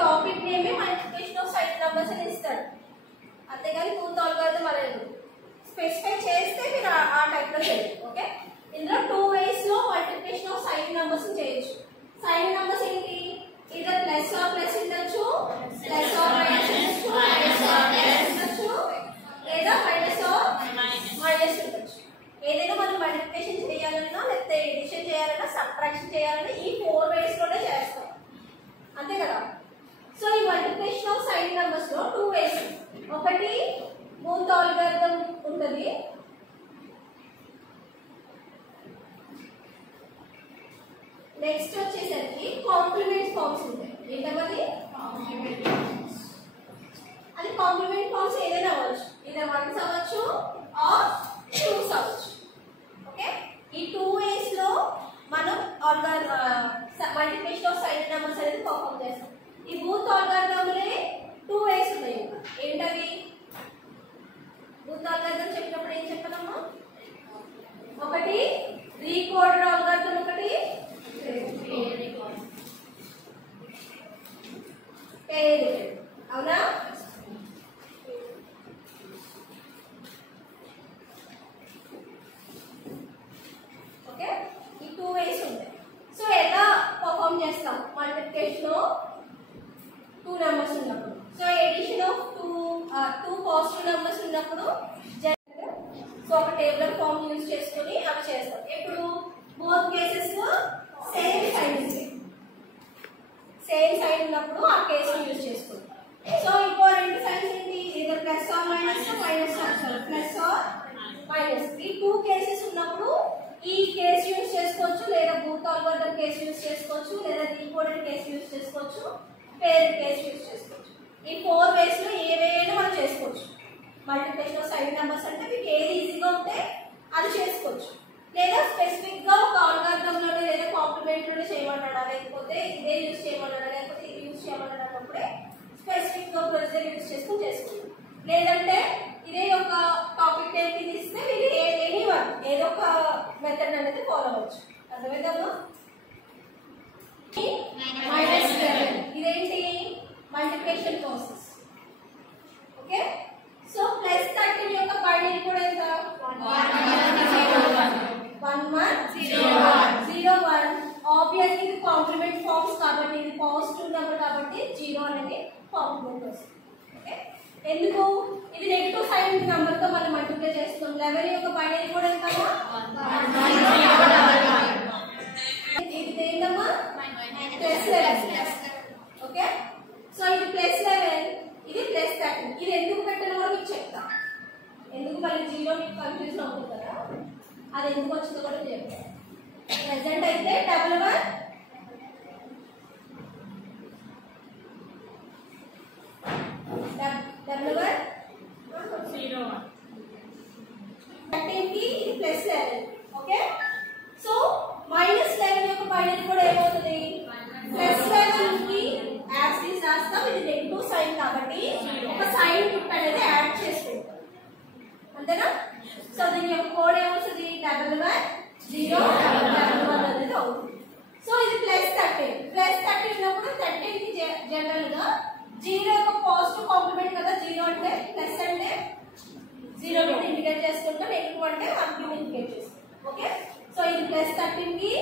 Topic నేమే multiplication of sign numbers అని ఇస్తాడు. అంతేగాని టూత్ ఆల్గారిథం అనేది స్పెసిఫై చేస్తే మీరు ఆ టైప్ లో చేయాలి. ఓకే, ఇందులో 2 ways లో మల్టిప్లికేషన్ ఆఫ్ సైన్ నంబర్స్ చేయొచ్చు. సైన్ నంబర్స్ ఏంటి? ఇదర్ ప్లస్ ఆర్ ప్లస్ ఉండొచ్చు, ప్లస్ ఆర్ మైనస్ ఉండొచ్చు, మైనస్ ఆర్ మైనస్ ఉండొచ్చు, లేదా మైనస్ ఆర్ మైనస్ ఉండొచ్చు. ఏదైనా మనం మల్టిప్లికేషన్ చేయాలన్నా లేకపోతే ఎడిషన్ చేయాలన్నా సబ్ట్రాక్షన్ చేయాలన్నా ఈ 4 ways లోనే చేస్తాం, అంతే కదా. సో ఈ మల్టిప్లికేషన్ ఆఫ్ సైన్ నంబర్స్ లో 2 ways. ఒకటి బూత్ ఆల్గారిథం ఉంటుంది, నెక్స్ట్ వచ్చేసరికి కాంప్లిమెంట్ ఫార్మ్స్ ఉంటాయి. ఏంటది? Complement forms. అది కాంప్లిమెంట్ ఫార్మ్స్ ఏదైనా అవ్వచ్చు, ఇదర్ 1s అవ్వచ్చు ఆర్ 2s అవ్వచ్చు. ఓకే, ఈ 2 ways లో మనం మల్టిప్లికేషన్ ఆఫ్ సైన్ నంబర్స్ అనేది పర్ఫార్మ్ చేస్తాం. ఈ బూత్ ఆల్గారిథంలో 2 ways ఉన్నాయి. ఏంటది? బూత్ ఆల్గారిథం చెప్పినప్పుడు ఏం చెప్పాలమ్మా? ఒకటి రీకోడెడ్ ఆల్గారిథం, ఒకటి అవునా? ఓకే, ఈ 2 ways ఉంటాయి. సో ఎలా పర్ఫార్మ్ చేస్తాం మల్టిప్లికేషన్ 2 నెంబర్స్ ఉన్నప్పుడు? So addition of 2 positive numbers ఉన్నప్పుడు సో ఒక టేబులర్ ఫార్మ్ యూజ్ చేసుకొని అవి చేస్తాం. ఇప్పుడు బోత్ కేసెస్ సేమ్ సైన్ ఉన్నప్పుడు ఆ కేసు యూజ్ చేసుకుంటాం. సో ఇంపార్టెంట్ సైన్స్ ఏంటి? Either plus or minus, minus or plus or minus. ఈ 2 కేసెస్ ఉన్నప్పుడు ఈ కేసు యూజ్ చేసుకోవచ్చు, లేదా బూత్ ఆల్గారిథం కేసు యూజ్ చేసుకోవచ్చు, లేదా రీకోడెడ్ కేసు యూజ్ చేసుకోవచ్చు, పేర్ కేసు యూజ్ చేసుకోవచ్చు. ఈ 4 ways లో ఏవైనా మనం చేసుకోవచ్చు. మల్టిప్లికేషన్ ఆఫ్ సైన్ నంబర్స్ అంటే మీకు ఏది ఈజీగా ఉంటే అది చేసుకోవచ్చు, లేదా స్పెసిఫిక్ గా ఒక ఆల్గారిథం లోనే లేదా కాంప్లిమెంట్ లోనే చేయమన్నాడా, లేకపోతే ఇదే యూజ్ చేయమన్నాడా, లేకపోతే ఇది యూజ్ చేయమన్నాడా అన్నప్పుడే స్పెసిఫిక్ గా ప్రొసీజర్ యూజ్ చేసుకుని చేసుకుంటాం. లేదంటే ఇదే ఒక టాపిక్ నేమ్ కింద ఇస్తే మీరు ఎనీవన్ ఏదో ఒక మెథడ్ అనేది ఫాలో అవ్వచ్చు. అర్థమైందమ్మా? -11 ఇదేంటి? Multiplication process. ఓకే, సో +13 యొక్క బైనరీ కోడ్ ఎంత? 1101 ఆబ్వియస్లీ ఇది కాంప్లిమెంట్ ఫార్మ్స్ కాబట్టి, ఇది పాజిటివ్ నెంబర్ కాబట్టి 0 అనేది కాంప్లిమెంట్ వస్తుంది. ఓకే, ఎందుకు? ఇది నెగటివ్ సైన్ నెంబర్ తో మనం మల్టిప్లై చేస్తాం. 11 యొక్క బైనరీ కోడ్ ఎంత? ఇది ఏంటమ్మా? +11. ఓకే, సో ఇది +11, ఇది +13. ఇది ఎందుకు పెట్టాలో కూడా మీకు చెప్తా. ఎందుకు మళ్ళీ 0 మీకు కన్ఫ్యూజన్ అవుతుంది కదా, అది ఎందుకు వచ్చిందో కూడా చెప్తా. ప్రెసెంట్ అయితే 11 13 కి ఇది +11. ఓకే, సో -11 యొక్క బైనరీ కూడా ఏమవుతుంది? +11 కి యాక్సిస్ రాస్తాం. ఇది నెగటివ్ సైన్ కాబట్టి ఒక సైన్ గిఫ్ట్ అనేది యాడ్ చేసుకుంటాం, అంతేనా? సో దీని యొక్క కోడ్ ఏమవుతుంది? 1101 అనేది అవుతుంది. సో ఇది +13 ఉన్నప్పుడు 13 కి జనరల్ గా 0 యొక్క పాజిటివ్ కాంప్లిమెంట్ కదా. 0 అంటే ప్లస్ అంటే 0 ని ఇండికేట్ చేసుకుంటాం, నెగటివ్ అంటే 1 ని ఇండికేట్ చేస్తాం. ఓకే, సో ఇది +13 కి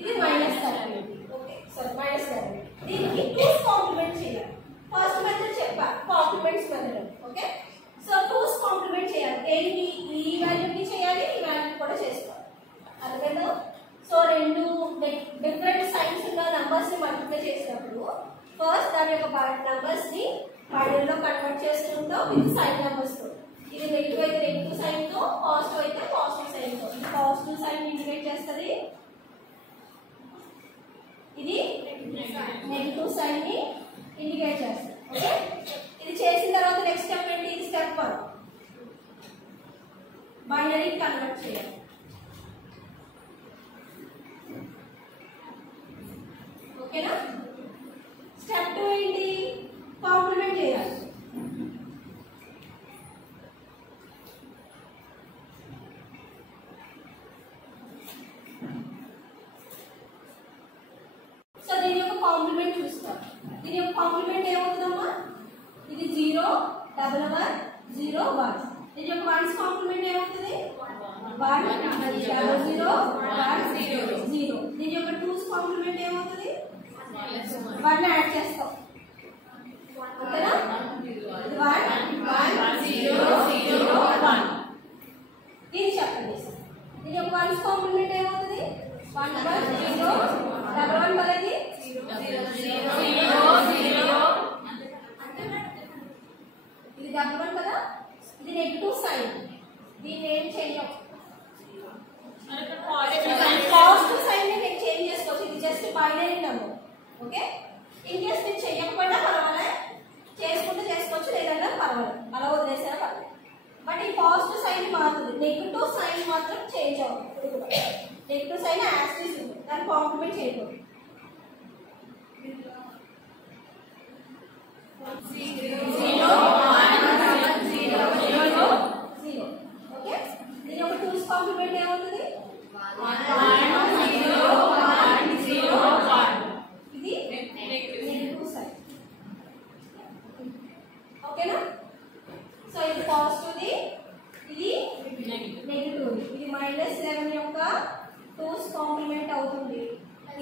ఇది -13. Okay, sorry -11. దీనికి 2's కాంప్లిమెంట్ చేయాలి. ఫస్ట్ మెథడ్ చెప్పా, complements method. Okay, so 2's complement చేయాలి. దేనికి? ఈ వాల్యూకి చేయాలి, ఈ వాల్యూ కూడా చేసుకోవాలి. అర్థమైందా? సో రెండు డిఫరెంట్ సైన్స్ ఉన్న నంబర్స్ ని మల్టిప్లై చేసినప్పుడు ఫస్ట్ దాని యొక్క నంబర్స్ ని బైనరీలో కన్వర్ట్ చేసుకుంటాం విత్ సైన్ నంబర్స్ తో. ఇది నెగటివ్ అయితే నెగటివ్ సైన్ తో, పాజిటివ్ అయితే పాజిటివ్ సైన్ తో. ఇది పాజిటివ్ సైన్ ఇండికేట్ చేస్తుంది, ఇది నెగటివ్ సైన్ ని ఇండికేట్ చేస్తుంది. ఓకే, ఇది చేసిన తర్వాత నెక్స్ట్ స్టెప్ ఏంటి? ఇది స్టెప్ 1, బైనరీ కన్వర్ట్ చేయాలి. ఓకేనా? స్టెప్ 2 ఏంటి? కాంప్లిమెంట్ చేయాలి. సో దీని యొక్క కాంప్లిమెంట్ చూస్తాం. దీని దీని యొక్క కాంప్లిమెంట్ ఏమవుతుందమ్మా? ఇది 0 1 1 0 1. దీని యొక్క వన్స్ కాంప్లిమెంట్ ఏమవుతుంది? 1 0 0 1 0 0. దీని యొక్క టూస్ కాంప్లిమెంట్ ఏమవుతుంది? 1 యాడ్ చేస్తాం ఓకేనా? 1 1 0 0 1. దీన్ని చెప్పండి. దీని యొక్క వన్స్ కాంప్లిమెంట్ ఏమవుతుంది? 1 1 0 1 1 వలది 0 0 ఇది 1 1 కదా. ఇది నెగటివ్ సైన్. దీన్ని ఏం చేయం. పాజిటివ్ సైన్ ని నేను చేంజ్ చేసుకోవచ్చు. ఇది just binary number. Okay, in case మీరు చేయకపోయినా పర్వాలేదు, చేసుకుంటే చేసుకోవచ్చు, లేదన్నా పర్వాలేదు, అలా వదిలేసినా పర్వాలేదు. బట్ ఈ పాజిటివ్ సైన్ మారుతుంది, నెగటివ్ సైన్ మాత్రం చేంజ్ అవుతుంది. నెగటివ్ సైన్ యాక్సిస్ ఉంది, దాన్ని కాంప్లిమెంట్ చేయకూడదు. ఓకే, దీని యొక్క టూస్ కాంప్లిమెంట్ ఏమవుతుంది? 1 0 1 0 1. ఇది నెగటివ్ సైన్. ఓకేనా? సో ఇది పాజిటివ్, ఇది నెగటివ్. ఇది -11 యొక్క టూస్ కాంప్లిమెంట్ అవుతుంది.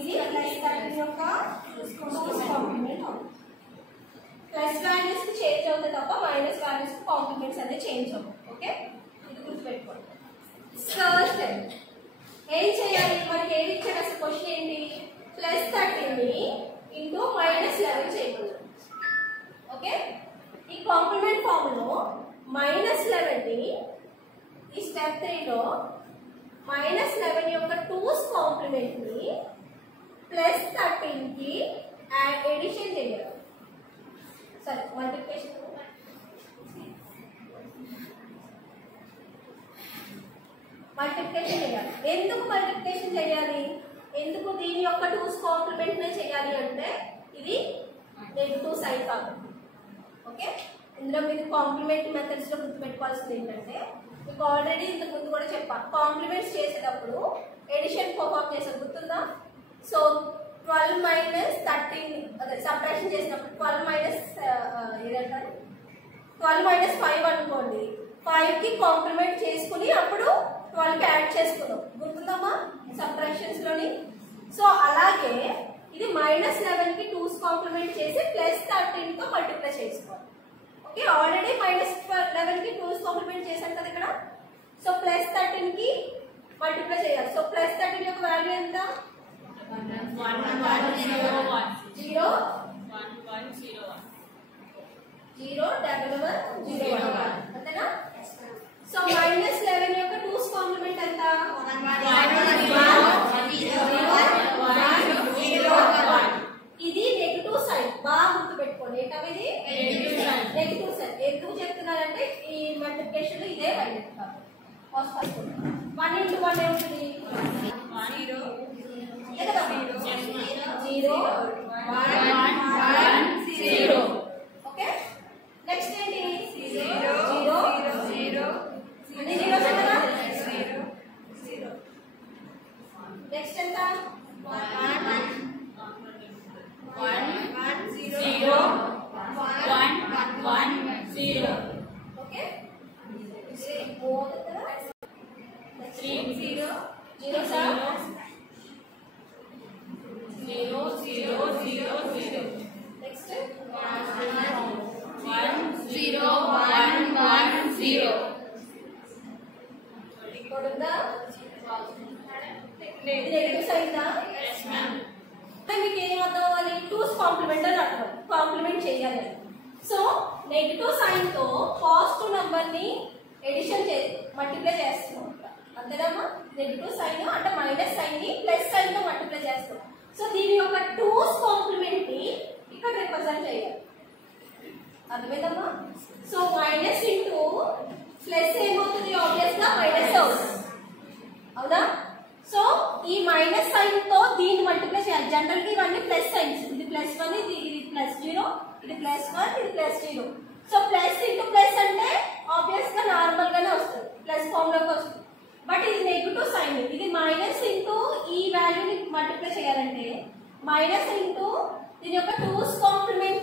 ఇది +13 యొక్క టూస్ కాంప్లిమెంట్ అవుతుంది. ప్లస్ వాల్యూస్ చేంజ్ అవుతుంది తప్ప మైనస్ వాల్యూస్ కాంప్లిమెంట్స్ అనేది చేంజ్ అవుతుంది. ఓకే, ఇది గుర్తుపెట్టుకోండి. ఫస్ట్ ఏం చేయాలి? మనకి ఏమి ఇచ్చాడు అసలు? క్వశ్చన్ ఏంటి? +13 ని ఇంటూ -11 చేయకూడదు. ఓకే, ఈ కాంప్లిమెంట్ ఫామ్ లో -11 ని ఈ స్టెప్ 3 లో -11 యొక్క టూస్ కాంప్లిమెంట్ ని +13 కి ఎడిషన్ చేయాలి. సరే, మల్టిప్లికేషన్ చేయాలి. ఎందుకు మల్టిప్లికేషన్ చేయాలి? ఎందుకు దీని యొక్క టూస్ కాంప్లిమెంట్ నే చేయాలి అంటే ఇది నెగటివ్ సైన్ కాబట్టి. ఓకే, ఇందులో మీరు కాంప్లిమెంట్ మెథడ్స్ లో గుర్తుపెట్టుకోవాల్సింది ఏంటంటే, మీకు ఆల్రెడీ ఇంతకు ముందు కూడా చెప్పాను, కాంప్లిమెంట్స్ చేసేటప్పుడు ఎడిషన్ పర్ఫార్మ్ చేసేది గుర్తుందా? సో 12 - 13 అదే సబ్ట్రాక్షన్ చేసినప్పుడు 12 ఏదంటారు 12 - 5 అనుకోండి. 5 కి కాంప్లిమెంట్ చేసుకుని అప్పుడు 12 కి యాడ్ చేసుకున్నాం, గుర్తుందమ్మా సబ్ట్రాక్షన్స్ లోని. సో అలాగే ఇది -11 కి టూస్ కాంప్లిమెంట్ చేసి +13 తో మల్టిప్లై చేసుకోవాలి. ఓకే, ఆల్రెడీ -11 కి టూస్ కాంప్లిమెంట్ చేశాను కదా ఇక్కడ. సో +13 కి మల్టిప్లై చేయాలి. సో +13 యొక్క వాల్యూ ఎంత? 1 1 0 1 0 1 1 0 1 0 1 1 0 1 అంతేనా? సో -11 యొక్క టూస్ కాంప్లిమెంట్ ఎంత? 1 1 0 1. ఇది నెగటివ్ సైన్, బాగా గుర్తుపెట్టుకోండి. ఏంటవి? ఇది నెగటివ్ సైన్. ఎందుకు చెప్తున్నారంటే ఈ మల్టిప్లికేషన్ లో ఇదే వైలెట్ కాబట్టి. 1 × 1 ఏమవుతుంది? 0 0 1 1 0. ఓకే, నెక్స్ట్ ఏంటి? 0 0 0 అన్ని జీరోస్ కదా. నెక్స్ట్ ఎంత? 1 1 0 1 1 0. Okay, 3 0 0 sir 0 0 0 0. నెక్స్ట్ 1 0 1 1 0. కొడుదా నెగటివ్ సైన్ దా? yes ma'am. మీకు ఏం అర్థం అవ్వాలి? టూస్ కాంప్లిమెంట్ అని అర్థం, కాంప్లిమెంట్ చేయాలి. సో నెగటివ్ సైన్ తో పాజిటివ్ నంబర్ ని ఎడిషన్ మల్టిప్లై చేస్తున్నాం అంతేనమ్మా. నెగటివ్ సైన్ అంటే మైనస్ సైన్ ని ప్లస్ సైన్ తో మల్టిప్లై చేస్తాం. సో దీని యొక్క టూస్ కాంప్లిమెంట్ ని ఇక్కడ రిప్రజెంట్ చేయాలి. అర్థమైందమ్మా? సో మైనస్ ఇంటూ ప్లస్ ఏమవుతుంది? ఆబ్వియస్ గా మైనస్ అవుతుంది, అవునా? సో ఈ మైనస్ సైన్ తో దీన్ని మల్టిప్లై చేయాలి. జనరల్ గా ఇవన్నీ ప్లస్ సైన్స్. ఇది +1, ఇది +0, ఇది +1, ఇది +0. సో ప్లస్ ఇంటూ ప్లస్ అంటే ఆబ్వియస్ గా నార్మల్ గానే వస్తుంది, ప్లస్ ఫామ్ లోకి వస్తుంది. బట్ ఇది నెగటివ్ సైన్. ఇది మైనస్ ఇంటూ ఈ వాల్యూని మల్టిప్లై చేయాలంటే మైనస్ ఇంటూ దీని యొక్క టూస్ కాంప్లిమెంట్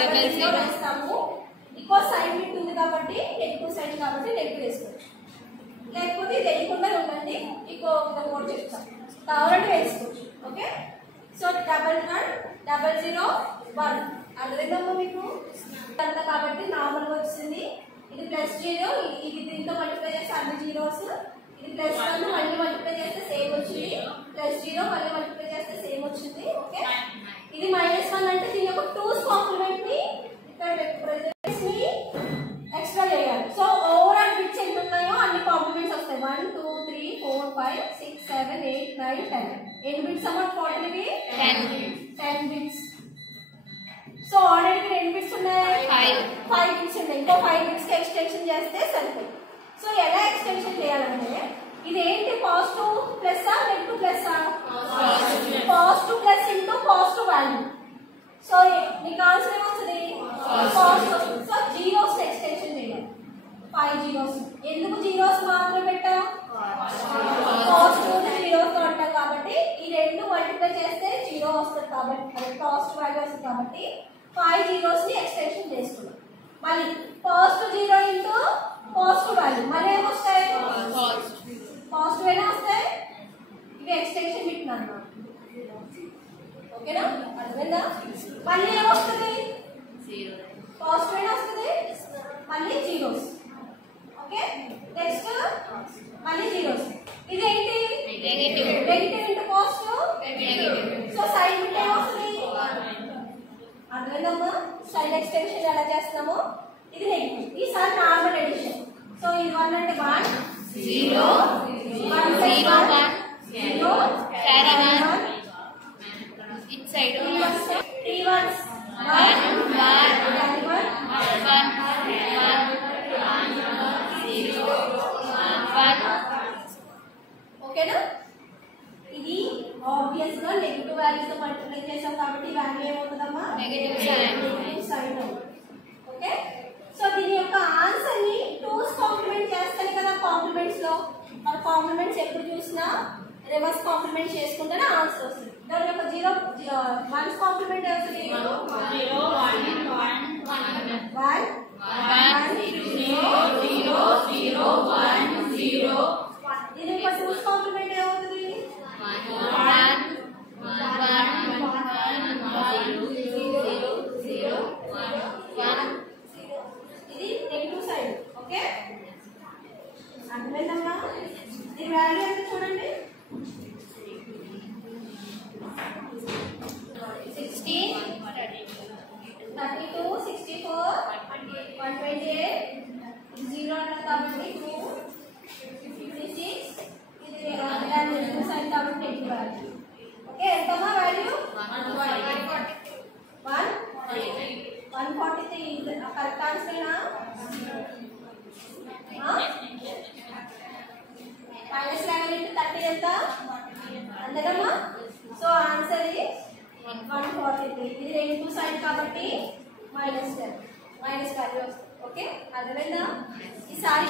0 వేస్తాము. ఈక్వల్ సైన్ బిట్ ఉంది కాబట్టి నెగిటివ్ సైన్ కాబట్టి నెగిటివ్ వేసుకోవచ్చు. లేకపోతే ఇది వేయకుండా ఉండండి, ఇంకో కోడ్ చెప్తాం కావాలంటే వేసుకోవచ్చు. ఓకే, సో 111 అర్థమైందమ్మా మీకు అంత కాబట్టి నార్మల్గా వచ్చింది. ఇది +0, ఇది దీంతో మల్టిప్లై చేస్తే అన్ని జీరోస్, ఇది +1 మళ్ళీ మల్టిప్లై చేస్తే సేమ్ వచ్చింది, +0 మళ్ళీ మల్టిప్లై చేస్తే సేమ్ వచ్చింది. ఓకే, ఇది -1 అంటే దీని యొక్క 2's కాంప్లిమెంట్ ని ఇక్కడ ఎక్స్ట్రా చేయాలి. సో ఓవరాల్ బిట్స్ ఎన్ని ఉన్నాయో అన్ని కాంప్లిమెంట్స్ వస్తాయి. 1 2 3 4 5 6 7 8 9 10. ఎన్ని బిట్స్ అమ్మా టోటల్కి? 10 బిట్స్. సో ఆల్రెడీ ఎన్ని బిట్స్ ఉన్నాయి? 5 బిట్స్ ఉన్నాయి. ఇంకో 5 బిట్స్ కి ఎక్స్టెన్షన్ చేస్తే సరిపోతుంది. సో ఎలా ఎక్స్టెన్షన్ చేయాలంటే ఇది ఏంటి? Positive plus negative plus positive plus into positive value. So నీకు ఆన్సర్ ఏమవుతుంది? పాజిటివ్. సో జీరోస్ ఎక్స్టెన్షన్ చేయాలి. 5 జీరోస్. ఎందుకు జీరోస్ మాత్రమే పెట్టాం? పాజిటివ్ జీరోస్ తో ఉంటాం కాబట్టి ఈ రెండు మల్టిప్లై చేస్తే జీరో వస్తుంది కాబట్టి పాజిటివ్ వాల్యూ వస్తుంది కాబట్టి 5 జీరోస్ ని ఎక్స్టెన్షన్ చేసుకున్నాం. మళ్ళీ పాజిటివ్ 0 ఇంటూ పాజిటివ్ వాల్యూ మళ్ళీ ఏమొస్తాయి? పాజిటివ్ అయినా వస్తాయి. ఇవి ఎక్స్టెన్షన్ పెట్టినాను. ఓకేనా, అర్థమైందా? మళ్ళీ ఏమొస్తుంది? పాజిటివ్ అయినా వస్తుంది, మళ్ళీ జీరోస్. ఓకే, నెక్స్ట్ మళ్ళీ జీరోస్. ఇదేంటి? Negative into positive. So sign bit ఏమొస్తుంది? అర్థమైందమ్మా? సైన్ ఎక్స్టెన్షన్ ఎలా చేస్తున్నామో ఇది నెగిటివ్. ఈసారి నార్మల్ ఎడిషన్. సో ఇది 1 అంటే 1 0 1 0 0 carry 1 inside 3 1 1 carry 1 ఓకేనా? ఇది ఆబ్వియస్ గా నెగిటివ్ వాల్యూస్ తో మల్టిప్లై చేసాం కాబట్టి వాల్యూ ఏమవుతుందమ్మా? Negative sign. ఓకే, సో దీని యొక్క ఆన్సర్ ని 2's కాంప్లిమెంట్ చేస్తాను కదా. కాంప్లిమెంట్స్ లో మన కాంప్లిమెంట్స్ ఎప్పుడు చూసినా రివర్స్ కాంప్లిమెంట్ చేసుకుంటేనే ఆన్సర్ వస్తుంది. దాని యొక్క 1's కాంప్లిమెంట్ అవుతుంది 0 1 0 1 0. దీని యొక్క 2's కాంప్లిమెంట్ ఏమవుతుంది? 1 1 0 1 ఇది నెగిటివ్ సైడ్. ఓకే, అర్థమైందమ్మా? దీని వాల్యూ ఎంత చూడండి? 16 32 64 128 0 అన్నారు కాబట్టి 2 56 ఇది నెగిటివ్ సైడ్ కాబట్టి నెగిటివ్ వాల్యూ. ఓకే, ఎంతమ్మా వాల్యూ? 143. కరెక్ట్ ఆన్సరేనా? -11 into 30 ఎంత? అంతేనమ్మా? సో ఆన్సర్ ఇది 143. ఇది నెగిటివ్ సైడ్ కాబట్టి -10 వాల్యూ వస్తుంది. ఓకే, అర్థమైందా? ఈసారి